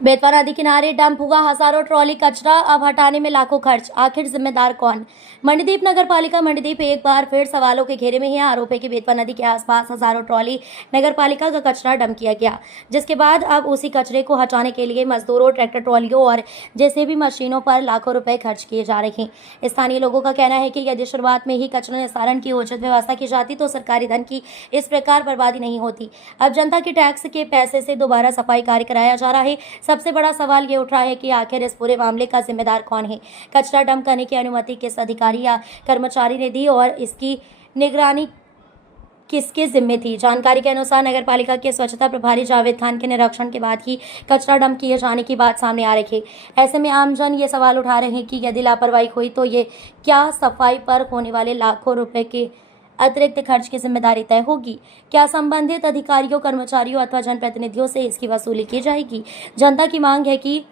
बेतवा नदी किनारे डंप हुआ हजारों ट्रॉली कचरा, अब हटाने में लाखों खर्च, आखिर जिम्मेदार कौन? मंडीदीप नगर पालिका मंडीदीप एक बार फिर सवालों के घेरे में है। आरोप है कि बेतवा नदी के आसपास हजारों ट्रॉली नगर पालिका का कचरा डंप किया गया, जिसके बाद अब उसी कचरे को हटाने के लिए मजदूरों, ट्रैक्टर ट्रॉलियों और जेसीबी मशीनों पर लाखों रुपए खर्च किए जा रहे हैं। स्थानीय लोगों का कहना है कि यदि शुरुआत में ही कचरा निस्तारण की उचित व्यवस्था की जाती तो सरकारी धन की इस प्रकार बर्बादी नहीं होती। अब जनता के टैक्स के पैसे से दोबारा सफाई कार्य कराया जा रहा है। सबसे बड़ा सवाल ये उठ रहा है कि आखिर इस पूरे मामले का जिम्मेदार कौन है? कचरा डंप करने की अनुमति किस अधिकारी या कर्मचारी ने दी और इसकी निगरानी किसके जिम्मे थी? जानकारी के अनुसार नगर पालिका के स्वच्छता प्रभारी जावेद खान के निरीक्षण के बाद ही कचरा डंप किए जाने की बात सामने आ रही है। ऐसे में आमजन ये सवाल उठा रहे हैं कि यदि लापरवाही हुई तो ये क्या सफाई पर होने वाले लाखों रुपए के अतिरिक्त खर्च की जिम्मेदारी तय होगी? क्या संबंधित अधिकारियों, कर्मचारियों अथवा जनप्रतिनिधियों से इसकी वसूली की जाएगी? जनता की मांग है कि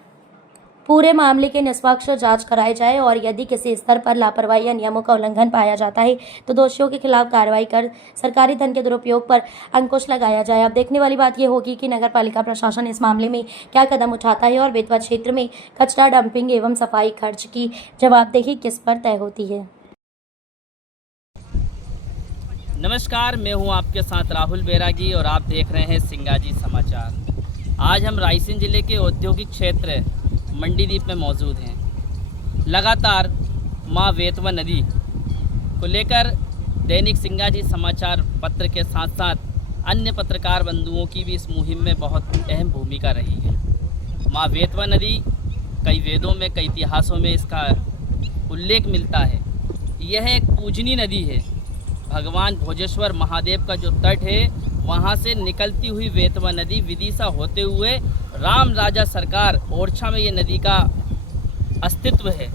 पूरे मामले की निष्पक्ष जांच कराई जाए और यदि किसी स्तर पर लापरवाही या नियमों का उल्लंघन पाया जाता है तो दोषियों के खिलाफ कार्रवाई कर सरकारी धन के दुरुपयोग पर अंकुश लगाया जाए। अब देखने वाली बात यह होगी कि नगर पालिका प्रशासन इस मामले में क्या कदम उठाता है और बेतवा क्षेत्र में कचरा डंपिंग एवं सफाई खर्च की जवाबदेही किस पर तय होती है। नमस्कार, मैं हूं आपके साथ राहुल बैरागी और आप देख रहे हैं सिंगाजी समाचार। आज हम रायसेन जिले के औद्योगिक क्षेत्र मंडीदीप में मौजूद हैं। लगातार मां बेतवा नदी को लेकर दैनिक सिंगाजी समाचार पत्र के साथ साथ अन्य पत्रकार बंधुओं की भी इस मुहिम में बहुत अहम भूमिका रही है। मां बेतवा नदी कई वेदों में, कई इतिहासों में इसका उल्लेख मिलता है। यह एक पूजनीय नदी है। भगवान भोजेश्वर महादेव का जो तट है वहाँ से निकलती हुई बेतवा नदी विदिशा होते हुए राम राजा सरकार ओरछा में ये नदी का अस्तित्व है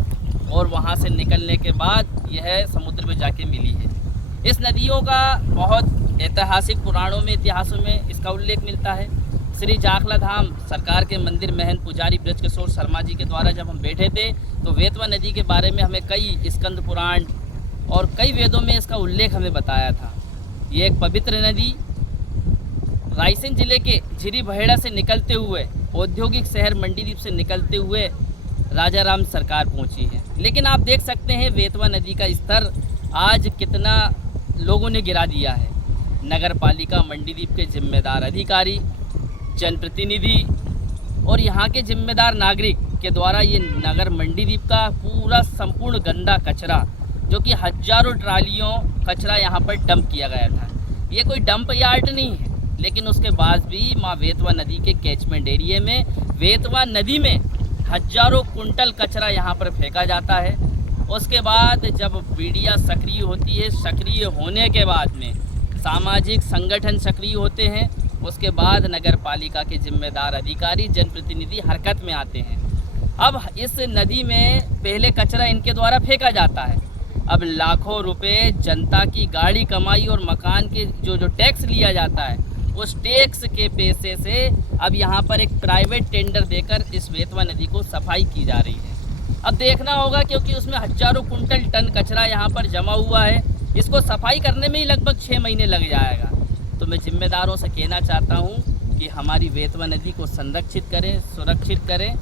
और वहाँ से निकलने के बाद यह समुद्र में जाके मिली है। इस नदियों का बहुत ऐतिहासिक पुराणों में, इतिहासों में इसका उल्लेख मिलता है। श्री जाखला धाम सरकार के मंदिर महंत पुजारी ब्रजकिशोर शर्मा जी के द्वारा जब हम बैठे थे तो बेतवा नदी के बारे में हमें कई स्कंद पुराण और कई वेदों में इसका उल्लेख हमें बताया था। ये एक पवित्र नदी रायसेन जिले के झिरी बहेड़ा से निकलते हुए औद्योगिक शहर मंडीदीप से निकलते हुए राजा राम सरकार पहुंची है। लेकिन आप देख सकते हैं बेतवा नदी का स्तर आज कितना लोगों ने गिरा दिया है। नगर पालिका मंडीदीप के जिम्मेदार अधिकारी, जनप्रतिनिधि और यहाँ के जिम्मेदार नागरिक के द्वारा ये नगर मंडीदीप का पूरा संपूर्ण गंदा कचरा, जो कि हजारों ट्रालियों कचरा यहाँ पर डंप किया गया था। ये कोई डंप यार्ड नहीं है, लेकिन उसके बाद भी माँ बेतवा नदी के कैचमेंट एरिया में बेतवा नदी में हजारों कुंटल कचरा यहाँ पर फेंका जाता है। उसके बाद जब मीडिया सक्रिय होती है, सक्रिय होने के बाद में सामाजिक संगठन सक्रिय होते हैं, उसके बाद नगर पालिका के जिम्मेदार अधिकारी, जनप्रतिनिधि हरकत में आते हैं। अब इस नदी में पहले कचरा इनके द्वारा फेंका जाता है। अब लाखों रुपए जनता की गाड़ी कमाई और मकान के जो टैक्स लिया जाता है, उस टैक्स के पैसे से अब यहाँ पर एक प्राइवेट टेंडर देकर इस बेतवा नदी को सफाई की जा रही है। अब देखना होगा, क्योंकि उसमें हजारों कुंटल टन कचरा यहाँ पर जमा हुआ है। इसको सफाई करने में ही लगभग 6 महीने लग जाएगा। तो मैं जिम्मेदारों से कहना चाहता हूँ कि हमारी बेतवा नदी को संरक्षित करें, सुरक्षित करें।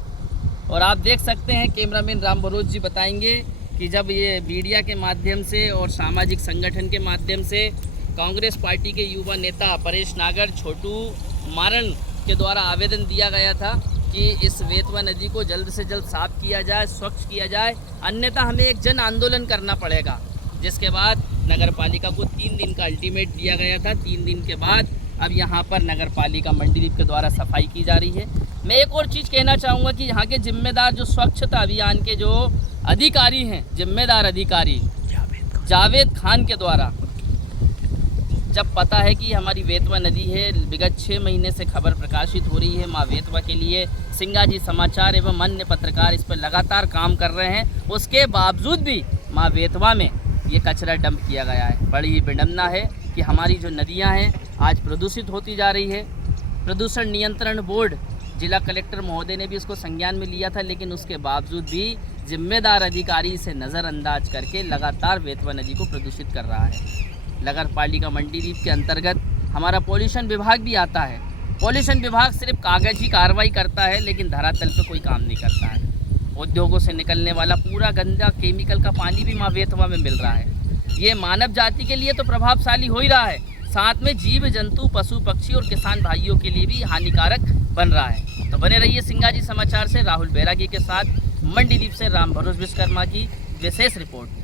और आप देख सकते हैं, कैमरामैन राम बरोज जी बताएंगे कि जब ये मीडिया के माध्यम से और सामाजिक संगठन के माध्यम से कांग्रेस पार्टी के युवा नेता परेश नागर, छोटू मारन के द्वारा आवेदन दिया गया था कि इस बेतवा नदी को जल्द से जल्द साफ किया जाए, स्वच्छ किया जाए, अन्यथा हमें एक जन आंदोलन करना पड़ेगा। जिसके बाद नगर पालिका को 3 दिन का अल्टीमेट दिया गया था। 3 दिन के बाद अब यहाँ पर नगर पालिका मंडीदीप के द्वारा सफाई की जा रही है। मैं एक और चीज़ कहना चाहूँगा कि यहाँ के जिम्मेदार जो स्वच्छता अभियान के जो अधिकारी हैं, जिम्मेदार अधिकारी जावेद खान के द्वारा जब पता है कि हमारी बेतवा नदी है, विगत 6 महीने से खबर प्रकाशित हो रही है माँ बेतवा के लिए, सिंगाजी समाचार एवं अन्य पत्रकार इस पर लगातार काम कर रहे हैं, उसके बावजूद भी माँ बेतवा में ये कचरा डंप किया गया है। बड़ी ही विडम्बना है कि हमारी जो नदियाँ हैं आज प्रदूषित होती जा रही है। प्रदूषण नियंत्रण बोर्ड, जिला कलेक्टर महोदय ने भी इसको संज्ञान में लिया था, लेकिन उसके बावजूद भी जिम्मेदार अधिकारी इसे नज़रअंदाज करके लगातार बेतवा नदी को प्रदूषित कर रहा है। नगर पालिका मंडीदीप के अंतर्गत हमारा पॉल्यूशन विभाग भी आता है। पॉल्यूशन विभाग सिर्फ कागजी कार्रवाई करता है, लेकिन धरातल पे कोई काम नहीं करता है। उद्योगों से निकलने वाला पूरा गंदा केमिकल का पानी भी माँ बेतवा में मिल रहा है। ये मानव जाति के लिए तो प्रभावशाली हो ही रहा है, साथ में जीव जंतु, पशु पक्षी और किसान भाइयों के लिए भी हानिकारक बन रहा है। तो बने रहिए सिंगाजी समाचार से राहुल बैरागी के साथ मंडीदीप से राम भरोस विश्वकर्मा की विशेष रिपोर्ट।